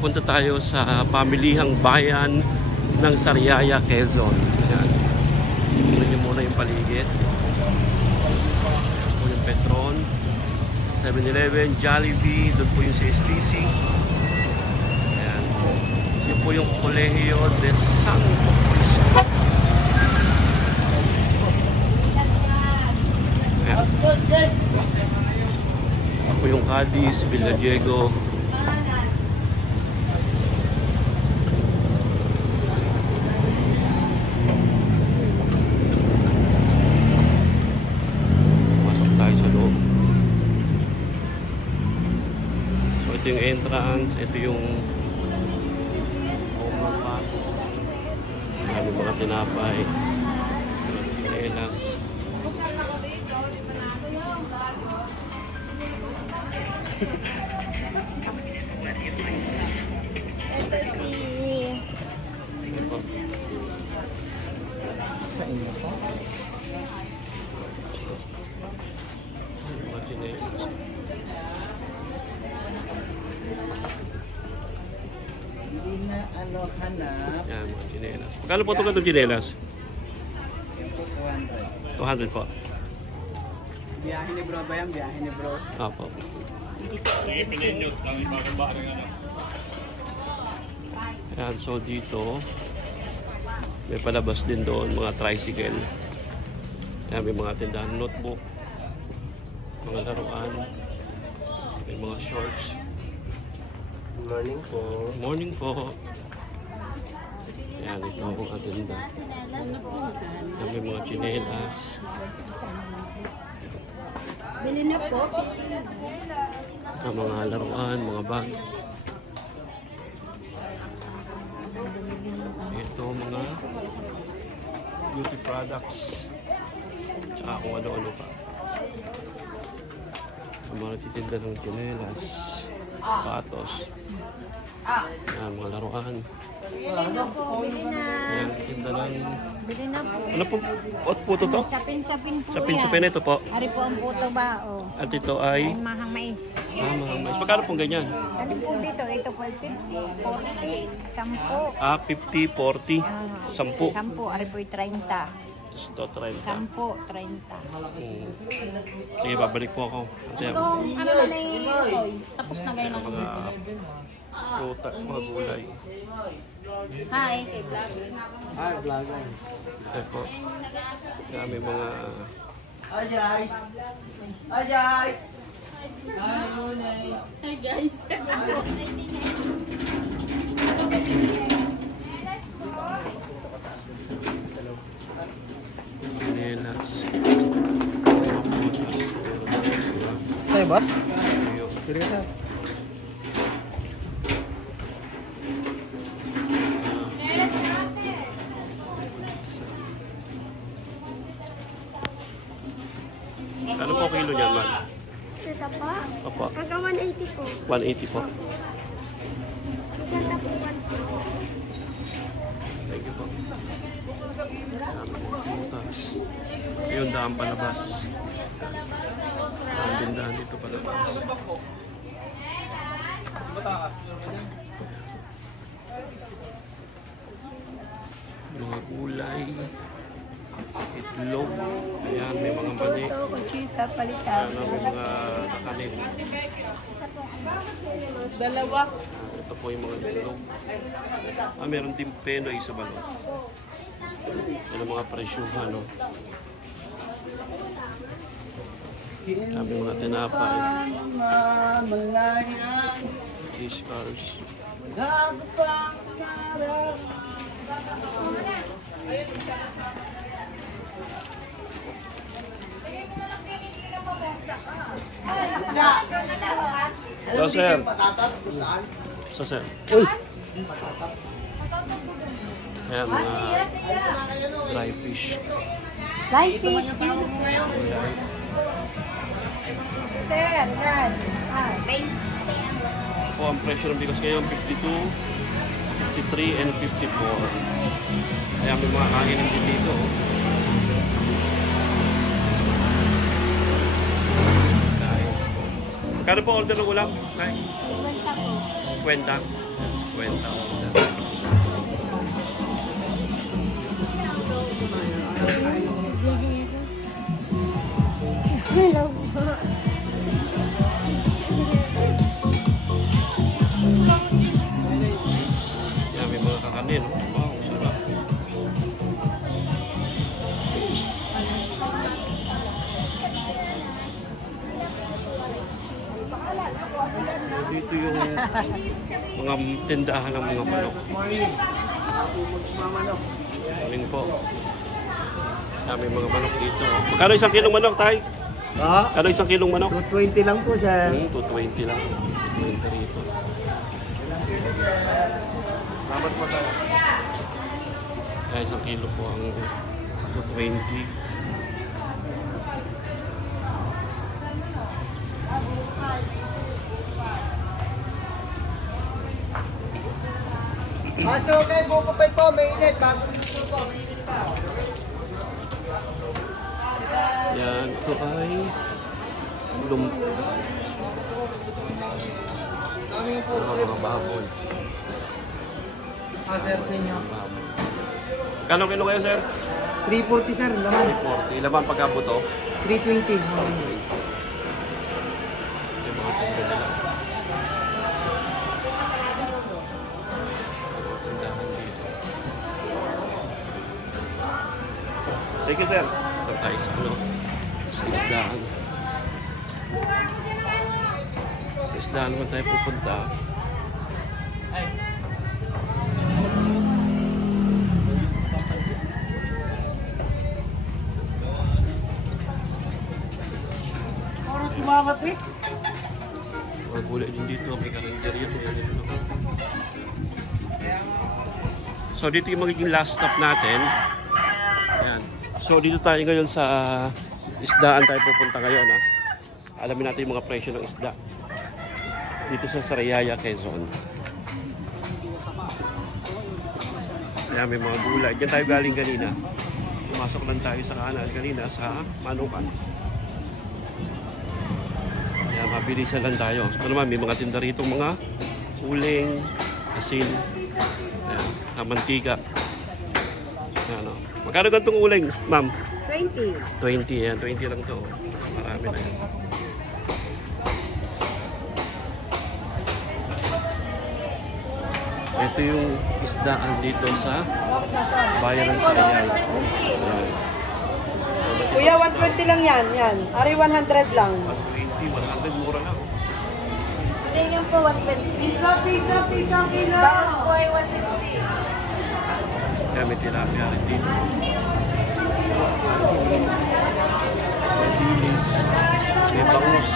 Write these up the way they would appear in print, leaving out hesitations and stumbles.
pupunta tayo sa pamilihang bayan ng Sariaya, Quezon. Ayan. Tingnan nyo muna yung paligid. Ayan po yung Petron, 7-Eleven, Jollibee, doon po yung CSTC. Ayan. Yun po yung Colegio de San Cristo. Ayan. Ako yung Cadiz, Villadiego. Ito yung entrance, ito yung overpass. Marami mga tinapay, mga chinelas. Ito sa inyo po? Mga chinelas. Hindi na hanap. Yan, mga chinelas. Magkano po itong chinelas? 200 po. Biyahe ni bro ba yan? Biyahe ni bro? Opo. Sige, pinin nyo. Ang ibababa rin ano. Yan, so dito may palabas din doon, mga tricycle. Yan, may mga tindahan, notebook, mga laruan, may mga shorts. Morning po. Morning po. Yan, ito ang atinda. Yan, may mga chinelas. Bili na po. Ang mga laruan, mga bag. Ito, mga beauty products. Tsaka kung ano-ano pa. Ang mga nagtitinda ng chinelas, patos. Yan, mga laruan. Bili na po. Bili na. Yan, tinda ng... Bili na po. Ano po? Puto to? Sapin-sapin po Sapin-sapin ito po. Ari po ang puto ba? O. At ito ay... Mahang mais. mga mais. Magkano pong ganyan? Ano po dito? Ito po 50, 40, 10. 50, 40, 10. 10. Ari po 30. Tapos ito, 30. 10, 30. Sige, babalik po ako. Ate, Kung ano na yung toy, tapos na gaya ng mga fruta, mga gulay. Hi, kay vlog. Ay, vlogger. Ito po. Yan, may mga... Hi guys! Hi guys! Hi Lunay! Hi guys. Chinelas. Sa'yo, boss? Seryoso? Ano po kilo niyan, man? Ito po? Opo. Hanggang 180 po. 180 po. Maganda po 160. Thank you po. Butas. Ayun, daan palabas. Ang tindahan dito palabas. Mga gulay. Itlog. Ayan, may mga mani. Kita palitan. Ayan, may mga nakanin. Dalawa. Ito po yung mga itlog. Meron din penoy sa balon. Yan ang mga presyuhan, no? Yan, may mga tinapay. Fish cars. Hello, sir. So, sir. Uy! Ayan, mga dry fish. Live fish. Sir, dad. Po, ang presyo ng bigas ngayon, 52, 53, and 54. Ayan, may mga kanin din dito. Magkano po order ng ulam? Nay? 50 po. 50. Hello. Yan, may mga kakanin. Wow, sarap. Dito yung mga tindahan ng mga manok. Morning po. Dami mga manok dito. Magkano isang kilong manok, tay? Ano isang kilong manok? 220 lang po siya. 220 lang. 220 rito. Salamat po tayo. Kaya isang kilo po ang 220. Paso kay Buko Pay po, may init. Bago dito po, may init pa. Yan, ito ay mga baboy. Sir, sa inyo. Kano kilo kayo, sir? 340 sir, laman. 40. Ilan ba ang pagkabuto? 320. Yung mga tinda nila. Mga tindahan dito. Sige, sir. Ito tayo sa ano? Sa isdaan. Sa isdaan naman tayo pupunta. Oras sumamat eh. Mga gulay din dito. May karinderya dito. So dito yung magiging last stop natin. Ayan. So dito tayo ngayon sa isdaan tayo pupunta ngayon. Ha? Alamin natin yung mga presyo ng isda. Dito sa Sariaya, Quezon. Ayan, may mga gulay. Diyan tayo galing kanina. Pumasok lang tayo sa kanan kanina sa Manukan. Ayan, mabilisan lang tayo. Ito naman, may mga tinda rito, mga uling, asin, ayan, mantika. Ano. Magkano gantong uling, ma'am? 20. 20, yan. 20 lang to. Marami na yan. Ito yung isdaan dito sa bayan ng Sariaya. Kuya, 120 lang yan. Yan. Ari, 100 lang. 120, 100, mura na. Ganyan po, 120. Pisa ang kilo. Bawas po ay 160. Kaya may tilapia rin dito. May dilis. May bangus.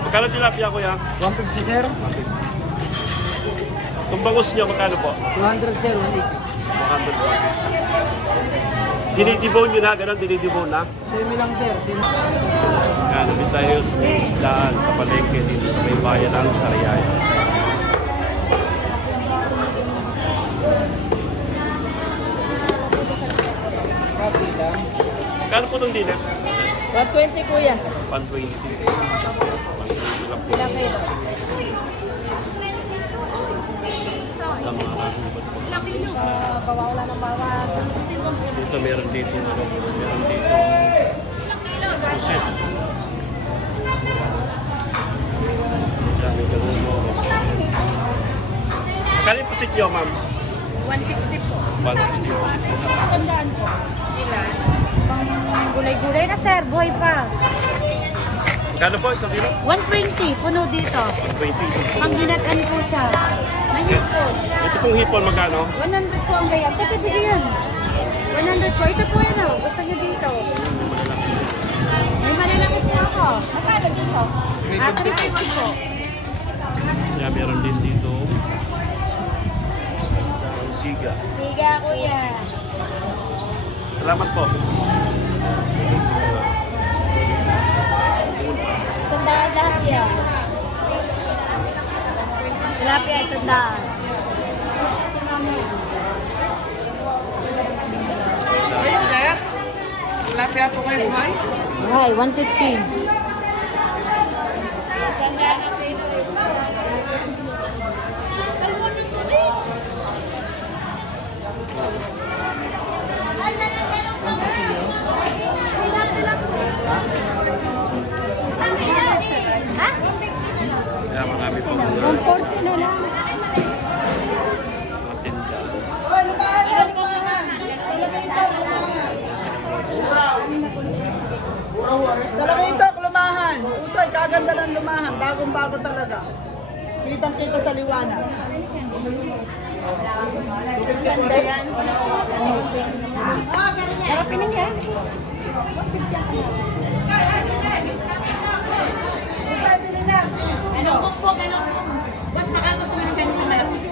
Magkano tilapia, kuya? 150 sir. Itong bangus nyo, magkano po? 200 sir, 180. 100. Dinidibone nyo na, gano'n, dinidibone na. Semi lang sir. Semi. Kaya namin tayo sa may isdaan, sa palengke dito sa may bayan ng Sariaya. Kano po itong dilis? 120 kuya. 120. 120 lang po. Ilang kayo? Ang mga ragubat po. Wala ng bawal. Dito meron dito, ano, meron dito. Puset. Dami ganun mo. Magkano yung puset nyo, ma'am? 160 po. 160 yung puset nyo. Tandaan po. Ilan? Pang gulay-gulay na sir, buhay pa. Magkano po, isang kilo? 120, puno dito. 120, isang kilo. Pang ginatan po siya. May hipon. Ito pong hipon, magkano? 100 po ang gayam. Pwede bigyan. 100 po. Ito po yan o. Gusto nyo dito. May malalaki po ako. Magkano dito? 350 po. Kaya meron din dito. Siga. Siga kuya. Salamat po. Sandaan lahat yan. Tilapia ay sandaan. Sir, tilapia po kayo kumain? Ay, 115. Kaya marami po mga 140 na lang. tinda. Talaga ito, lumahan. Utoy, kaganda ng lumahan. Bagong-bago talaga. Kitang-kita sa liwanag. Ganda yan. Harapin na yan. Ano po? Boss, baka gusto mo ng ganito malapit.